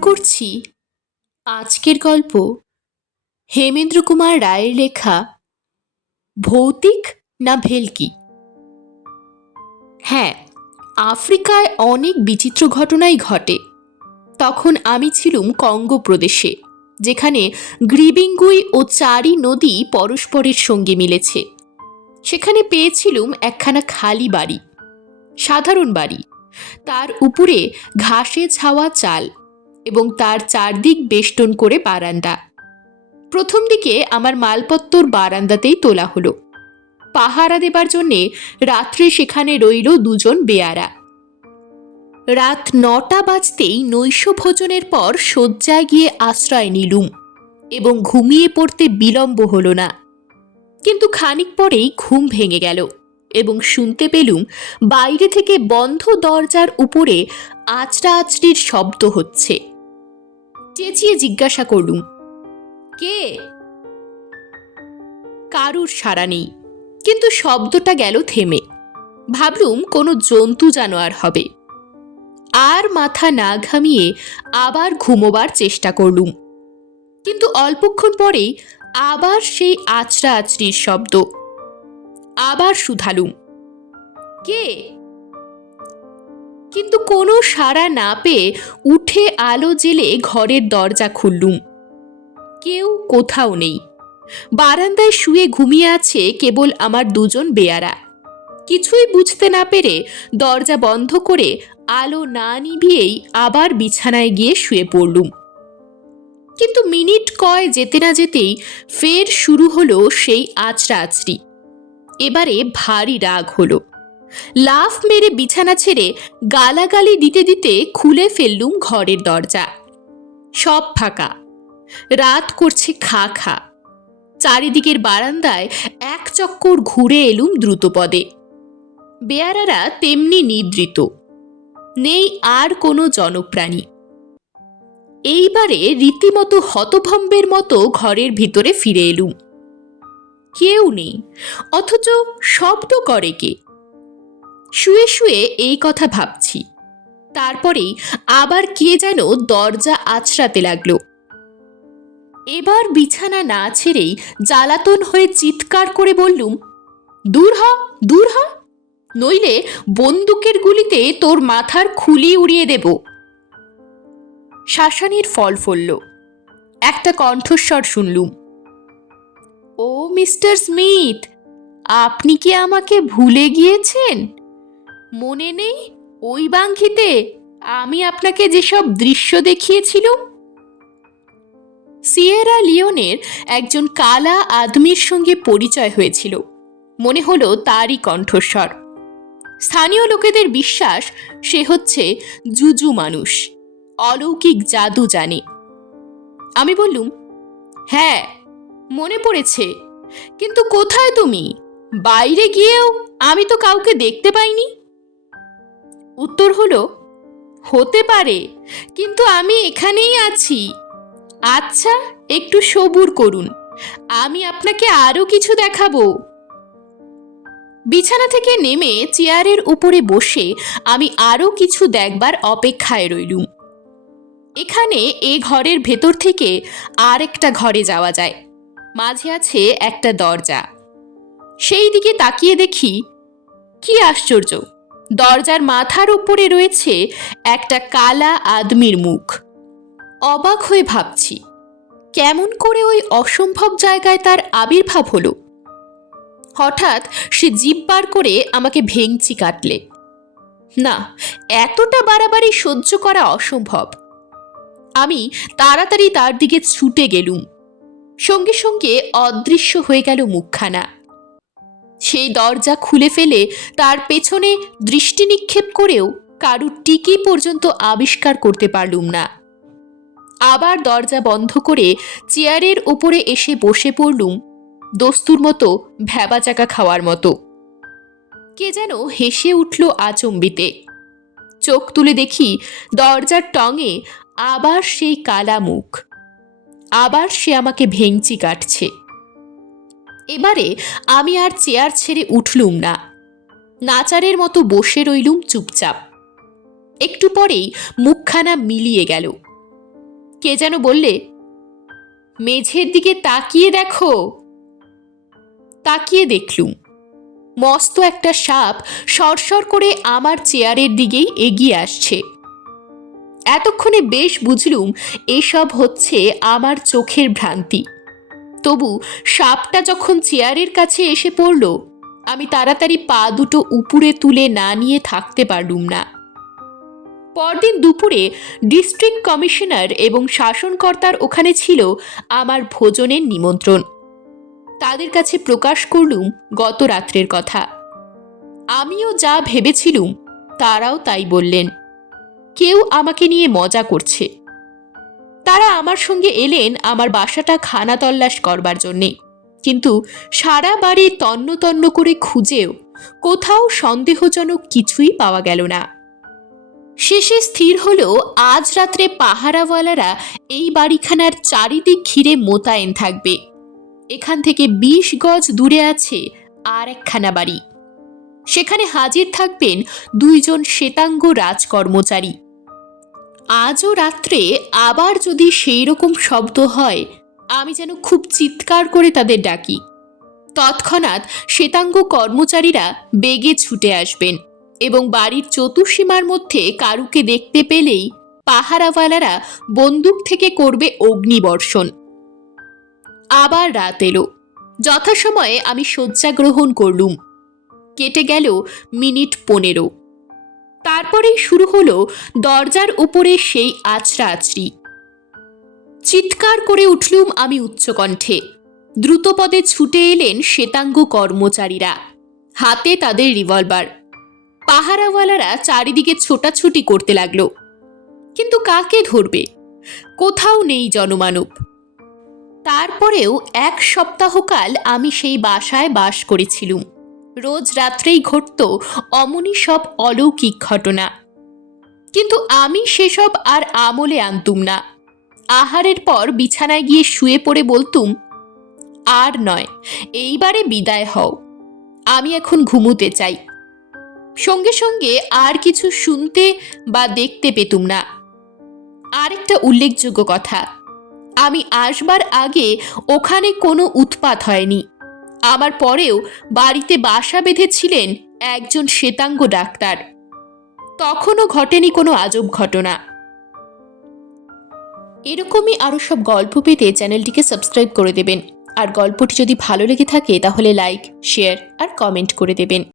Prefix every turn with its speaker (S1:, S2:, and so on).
S1: করছি। আজকের গল্প হেমেন্দ্র কুমার রায়ের লেখা, ভৌতিক না ভেলকি? হ্যাঁ আফ্রিকায় অনেক বিচিত্র ঘটনাই ঘটে। তখন আমি ছিলুম কঙ্গো প্রদেশে, যেখানে গ্রিবিঙ্গুই ও চারি নদী পরস্পরের সঙ্গে মিলেছে। সেখানে পেয়েছিলুম একখানা খালি বাড়ি, সাধারণ বাড়ি। তার উপরে ঘাসে ছাওয়া চাল এবং তার চারদিক বেষ্টন করে বারান্দা। প্রথম দিকে আমার মালপত্তর বারান্দাতেই তোলা হলো। পাহারা দেবার জন্যে রাত্রে সেখানে রইল দুজন বেয়ারা। রাত নটা বাজতেই নৈশ ভোজনের পর শয্যায় গিয়ে আশ্রয় নিলুম এবং ঘুমিয়ে পড়তে বিলম্ব হলো না। কিন্তু খানিক পরেই ঘুম ভেঙে গেল এবং শুনতে পেলুম বাইরে থেকে বন্ধ দরজার উপরে আচড়া আচড়ির শব্দ হচ্ছে। চেঁচিয়ে জিজ্ঞাসা করলুম, কে? কারুর সাড়া নেই, কিন্তু শব্দটা গেল থেমে। ভাবলুম কোনো জন্তু জানোয়ার হবে। আর মাথা না ঘামিয়ে আবার ঘুমোবার চেষ্টা করলুম। কিন্তু অল্পক্ষণ পরেই আবার সেই আচড়া আচড়ির শব্দ। আবার শুধালুম, কে? কিন্তু কোনো সাড়া না পেয়ে উঠে আলো জেলে ঘরের দরজা খুললুম। কেউ কোথাও নেই। বারান্দায় শুয়ে ঘুমিয়ে আছে কেবল আমার দুজন বেয়ারা। কিছুই বুঝতে না পেরে দরজা বন্ধ করে আলো না নিভিয়েই আবার বিছানায় গিয়ে শুয়ে পড়লুম। কিন্তু মিনিট কয় যেতে না যেতেই ফের শুরু হলো সেই আচড়া আচড়ি এবারে ভারী রাগ হলো। লাফ মেরে বিছানা ছেড়ে গালাগালি দিতে দিতে খুলে ফেললুম ঘরের দরজা। সব ফাঁকা। রাত করছে খা খা। চারিদিকের বারান্দায় এক চক্কর ঘুরে এলুম দ্রুতপদে। বেয়ারারা তেমনি নিদ্রিত। নেই আর কোনো জনপ্রাণী। এইবারে রীতিমতো হতভম্বের মতো ঘরের ভিতরে ফিরে এলুম। কেউ নেই। অথচ শব্দ করে কে? শুয়ে শুয়ে এই কথা ভাবছি। তারপরেই আবার কে যেন দরজা আছড়াতে লাগল। এবার বিছানা না ছেড়েই জ্বালাতন হয়ে চিৎকার করে বললুম, দূর হ দূর হ। নইলে বন্দুকের গুলিতে তোর মাথার খুলি উড়িয়ে দেব। শাসানির ফল ফলল। একটা কণ্ঠস্বর শুনলুম, ও মিস্টার স্মিথ, আপনি কি আমাকে ভুলে গিয়েছেন? মনে নেই? ওই বাঙ্কিতে আমি আপনাকে যেসব দৃশ্য দেখিয়েছিলুম? সিয়েরা লিওনের একজন কালা আদমির সঙ্গে পরিচয় হয়েছিল। মনে হলো তারই কণ্ঠস্বর। স্থানীয় লোকেদের বিশ্বাস, সে হচ্ছে জুজু মানুষ। অলৌকিক জাদু জানে। আমি বললুম হ্যাঁ মনে পড়েছে। কিন্তু কোথায় তুমি? বাইরে গিয়েও আমি তো কাউকে দেখতে পাইনি? উত্তর হলো, হতে পারে, কিন্তু আমি এখানেই আছি। আচ্ছা একটু সবুর করুন, আমি আপনাকে আরও কিছু দেখাবো। বিছানা থেকে নেমে চেয়ারের উপরে বসে আমি আরও কিছু দেখবার অপেক্ষায় রইলুম। এখানে এ ঘরের ভেতর থেকে আর একটা ঘরে যাওয়া যায়। মাঝে আছে একটা দরজা। সেই দিকে তাকিয়ে দেখি, কি আশ্চর্য! দরজার মাথার উপরে রয়েছে একটা কালা আদমির মুখ। অবাক হয়ে ভাবছি, কেমন করে ওই অসম্ভব জায়গায় তার আবির্ভাব হলো? হঠাৎ সে জিভ বার করে আমাকে ভেঙচি কাটলে। না, এতটা বাড়াবাড়ি সহ্য করা অসম্ভব। আমি তাড়াতাড়ি তার দিকে ছুটে গেলুম। সঙ্গে সঙ্গে অদৃশ্য হয়ে গেল মুখখানা। সেই দরজা খুলে ফেলে তার পেছনে দৃষ্টি নিক্ষেপ করেও কারুর টিকি পর্যন্ত আবিষ্কার করতে পারলুম না। আবার দরজা বন্ধ করে চেয়ারের উপরে এসে বসে পড়লুম দস্তুর মতো ভ্যাবা চাকা খাওয়ার মতো। কে যেন হেসে উঠল আচম্বিতে। চোখ তুলে দেখি দরজার টঙে আবার সেই কালা মুখ। আবার সে আমাকে ভেঙচি কাটছে। এবারে আমি আর চেয়ার ছেড়ে উঠলুম না। নাচারের মতো বসে রইলুম চুপচাপ। একটু পরেই মুখখানা মিলিয়ে গেল। কে যেন বললে, মেঝের দিকে তাকিয়ে দেখো। তাকিয়ে দেখলুম। মস্ত একটা সাপ সরসর করে আমার চেয়ারের দিকেই এগিয়ে আসছে। এতক্ষণে বেশ বুঝলুম এসব হচ্ছে আমার চোখের ভ্রান্তি। তবু সাপটা যখন চেয়ারের কাছে এসে পড়ল, আমি তাড়াতাড়ি পা দুটো উপরে তুলে না নিয়ে থাকতে পারলুম না। পরদিন দুপুরে ডিস্ট্রিক্ট কমিশনার এবং শাসনকর্তার ওখানে ছিল আমার ভোজনের নিমন্ত্রণ। তাদের কাছে প্রকাশ করলুম গত রাত্রের কথা। আমিও যা ভেবেছিলুম, তারাও তাই বললেন। কেউ আমাকে নিয়ে মজা করছে। তারা আমার সঙ্গে এলেন আমার বাসাটা খানা তল্লাশ করবার জন্যে। কিন্তু সারা বাড়ি তন্ন তন্ন করে খুঁজেও কোথাও সন্দেহজনক কিছুই পাওয়া গেল না। শেষে স্থির হলো আজ রাত্রে পাহারাওয়ালারা এই বাড়িখানার চারিদিক ঘিরে মোতায়েন থাকবে। এখান থেকে বিশ গজ দূরে আছে আর একখানা বাড়ি। সেখানে হাজির থাকবেন দুইজন শ্বেতাঙ্গ রাজকর্মচারী। আজও রাত্রে আবার যদি সেই রকম শব্দ হয়, আমি যেন খুব চিৎকার করে তাদের ডাকি। তৎক্ষণাৎ শ্বেতাঙ্গ কর্মচারীরা বেগে ছুটে আসবেন এবং বাড়ির চতুর্সীমার মধ্যে কারুকে দেখতে পেলেই পাহারাওয়ালারা বন্দুক থেকে করবে অগ্নিবর্ষণ। আবার রাত এলো। যথাসময়ে আমি শয্যা গ্রহণ করলুম। কেটে গেল মিনিট পনেরো। তারপরেই শুরু হলো দরজার উপরে সেই আছড়া আছড়ি চিৎকার করে উঠলুম আমি উচ্চকণ্ঠে। দ্রুতপদে ছুটে এলেন শ্বেতাঙ্গ কর্মচারীরা। হাতে তাদের রিভলভার। পাহারাওয়ালারা চারিদিকে ছোটাছুটি করতে লাগল। কিন্তু কাকে ধরবে? কোথাও নেই জনমানব। তারপরেও এক সপ্তাহকাল আমি সেই বাসায় বাস করেছিলুম। রোজ রাত্রেই ঘটত অমনি সব অলৌকিক ঘটনা। কিন্তু আমি সেসব আর আমলে আনতুম না। আহারের পর বিছানায় গিয়ে শুয়ে পড়ে বলতুম, আর নয়, এইবারে বিদায় হও। আমি এখন ঘুমুতে চাই। সঙ্গে সঙ্গে আর কিছু শুনতে বা দেখতে পেতুম না। আরেকটা উল্লেখযোগ্য কথা, আমি আসবার আগে ওখানে কোনো উৎপাত হয়নি। আমার পরেও বাড়িতে বাসা বেঁধেছিলেন একজন শ্বেতাঙ্গ ডাক্তার। তখনও ঘটেনি কোনো আজব ঘটনা। এরকমই আরও সব গল্প পেতে চ্যানেলটিকে সাবস্ক্রাইব করে দেবেন। আর গল্পটি যদি ভালো লেগে থাকে তাহলে লাইক, শেয়ার আর কমেন্ট করে দেবেন।